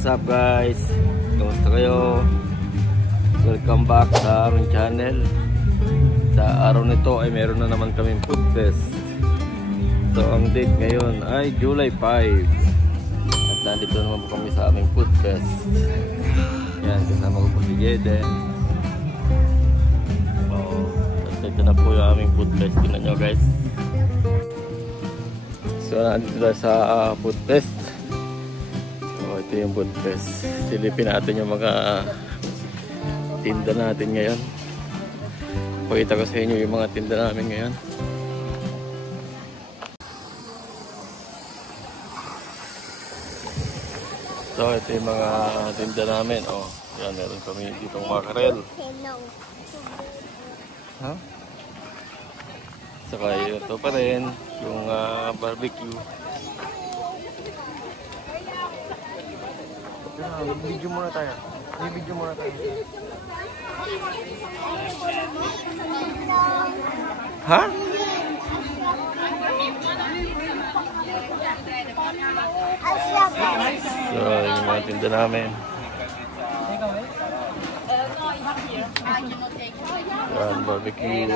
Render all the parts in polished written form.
What's up guys? Kamusta kayo? Welcome back sa aming channel. Sa araw nito ay meron na naman kaming food fest. So ang date ngayon ay July 5. At nandito naman po kami sa aming food fest. Yan, kasama ko po si Jeden. At ito na po yung aming food fest. Tingnan nyo guys. So nandito tayo sa food fest. Ito yung food fest. Silipin natin yung mga tinda natin ngayon. Pakita ko sa inyo yung mga tinda namin ngayon. So ito yung mga tinda namin. Oh, yan, meron kami ditong makarel. Ha? Saka ito pa rin yung barbecue. Video muna tayo. Video muna tayo. Ha? So, yung mga tinda namin. Yan, barbecue.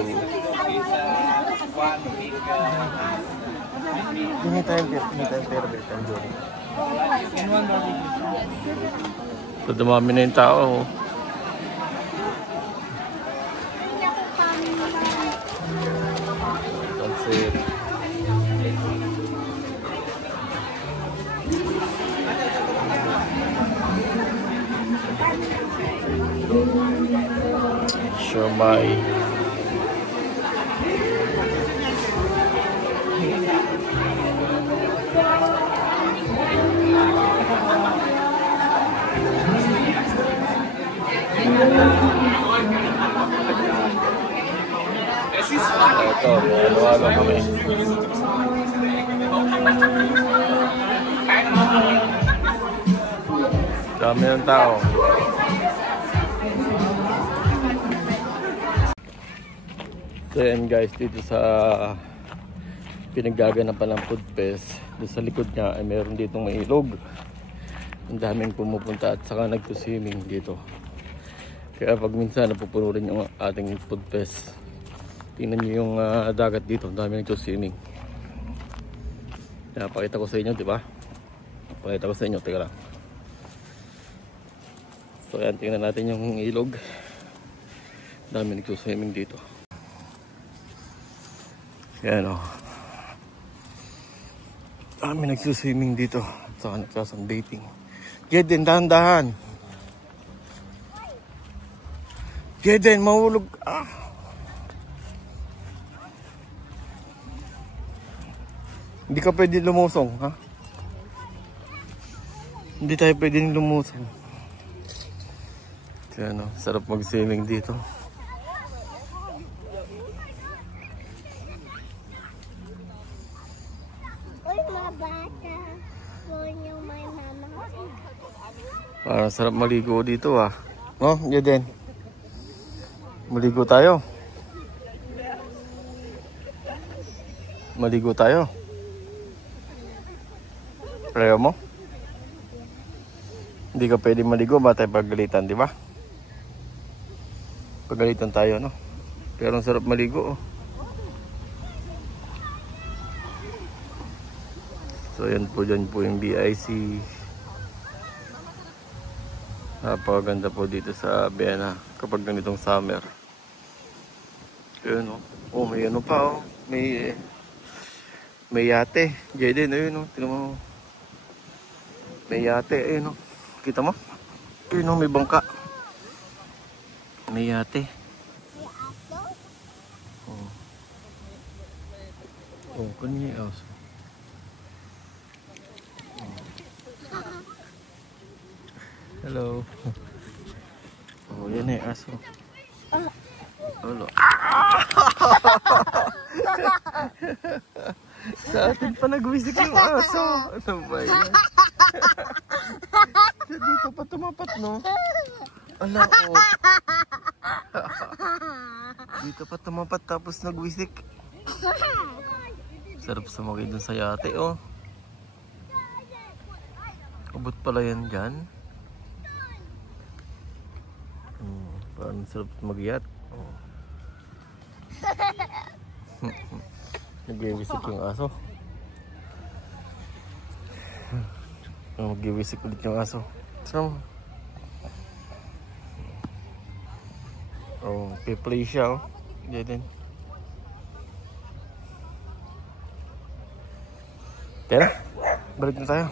Ini time pero so, dumami na yung tao. Pansit. Siomai. Ito, halo-halo kami. Dami ng tao. So yan guys, dito sa pinaggaganapan ng food fest, doon sa likod niya ay meron ditong may ilog. Ang daming pumupunta at saka nagpo-swimming dito. Kaya pag minsan napupuno rin yung ating food fest. Tingnan nyo yung dagat dito, ang dami nagpo-swimming. Pakita ko sa inyo, di ba? Pakita ko sa inyo, teka lang. So yan, tingnan natin yung ilog. Dami nagpo-swimming dito. Yan o. Dami nagsuswimming dito. At saka nagsasunbathing. Jeden, dahan-dahan. Jeden, mahulog. Hindi ka pwede lumusong, ha? Hindi tayo pwede lumusong. Yan o, sarap mag-swimming dito. Parang sarap maligo dito no, Jeden? Maligo tayo. Maligo tayo. Ayaw mo? Hindi ka pwede maligo, ba tayo pagalitan, di ba? Pagalitan tayo, no? Pero ang sarap maligo, So yan po, dyan po yung BIC. Napakaganda po dito sa Vienna kapag ganitong summer. Ayun may ano pa may yate. Jeden, ayun tingnan mo. May yate, ayun kita mo? Ayun may bangka. May yate. Kanya yung aso. Hello. Yan aso. Hello. Sa atin pa nag-visit yung aso. Ano ba yan? Dito pa tumapat, no? Ala, Dito pa tumapat tapos nag-visit. Sarap sumakay dun sa yate, Abot pala yan dyan. Ang sarap mag-iyat. Nag-iwisik yung aso. Nag-iwisik ulit yung aso. So, oh, piplay siya, oh. Diyan din. Tara, balik na tayo.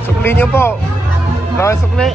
Sukli niyo po. Nakasukli.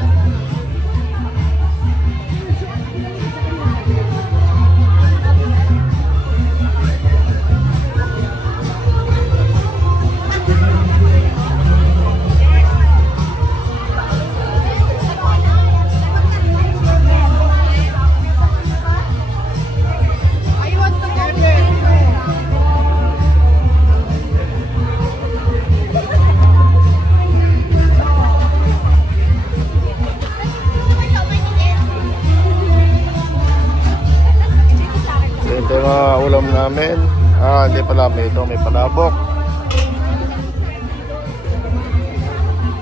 Ito yung mga ulam namin. Hindi pala, ito may palabok.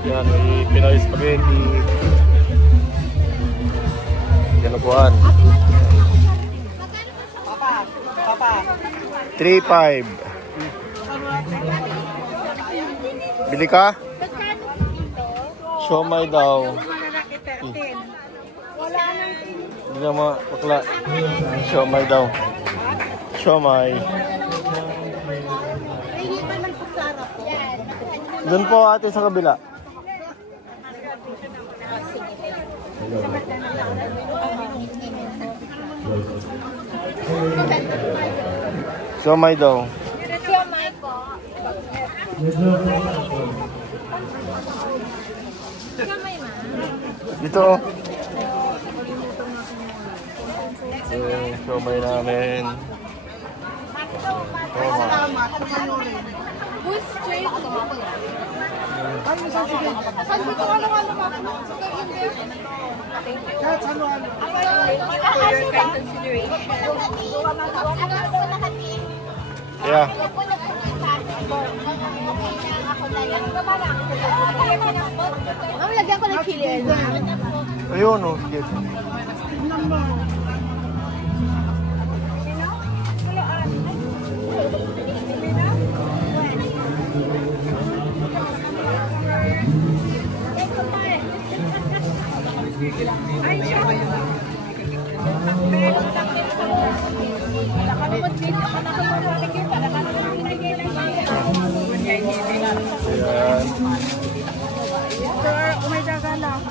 Yan, may Pinoy spaghetti. Dinuguan. 3.5. Bili ka? Siomay daw. Hindi na mga bakla. Siomay daw. Siomay. Doon po ate sa kabila. Siomay daw. Siomay po. Siomay na. Dito. Siomay namin. Who's straight? Sabi ko ano-ano mo. Thank you. Yeah. Lagyan ko ng chili. Ayun o. Ayan. Umay daga lang.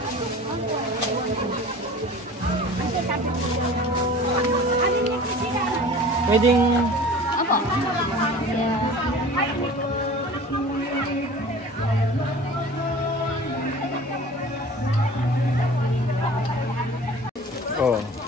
Pwedeng... Opo. Oh.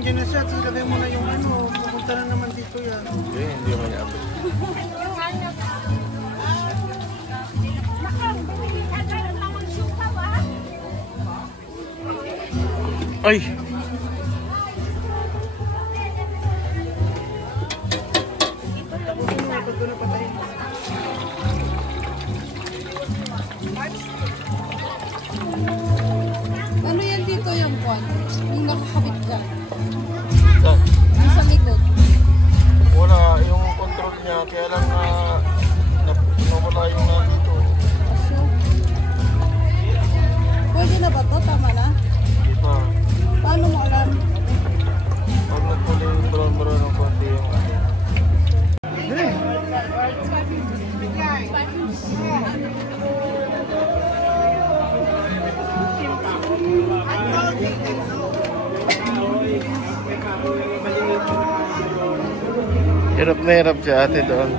Nandiyan na siya, ilagay mo na yung ano, pupunta na naman dito yan. Hindi mo niya. Ay! Ano yan dito yung kwan? Yung nakakabit ka. Saan? Yung sa likod. Wala, yung control niya, kaya lang nawala yung dito. So, pwede na ba to? Tama na? Hindi pa. Paano mo alam? Pag nagpuli yung brown ng konti yung hirap na hirap si ate doon.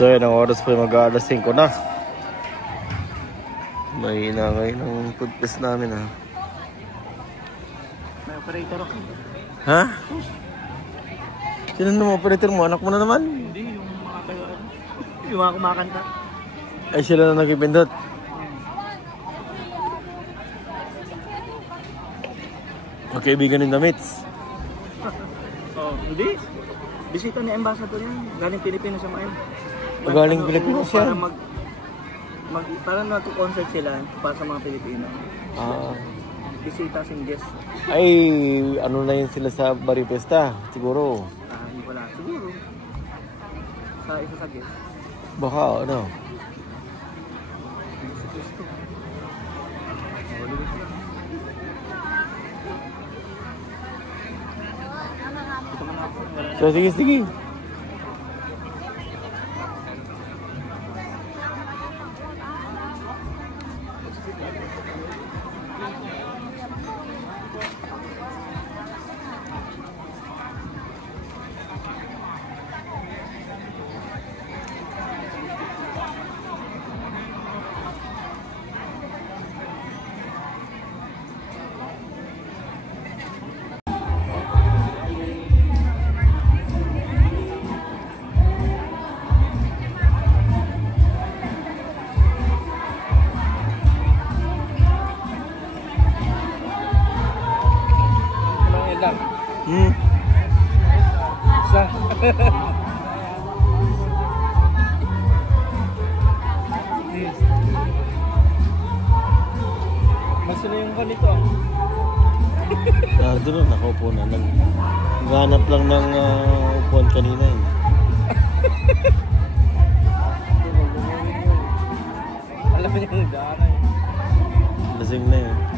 So yun, ang oras po mag-alas 5 na. May inangay ng toothpaste namin ha. May operator ako. Ha? Sino naman operator mo? Anak mo na naman? Hindi, yung mga tayo, yung mga kumakanta. Ay sila na nagpipindot. Magkaibigan ng Damits. Oh, hindi. Bisita ni Ambassador yan. Galing Pilipinas sa Mael. Galing Pilipinas para yan? para nag-concert sila para sa mga Pilipino. Ah. Bisita sing guest. Ay, ano na yun sila sa Baripesta? Siguro. Hindi pala. Siguro. Sa isa sa guest. Baka ano? Sa Cristo. So, sige, sige. Isa. ako nito. Doon na, nakaupo na. Naghanap lang ng upuan kanina eh. Alam niya yung daanan. Lasing na eh.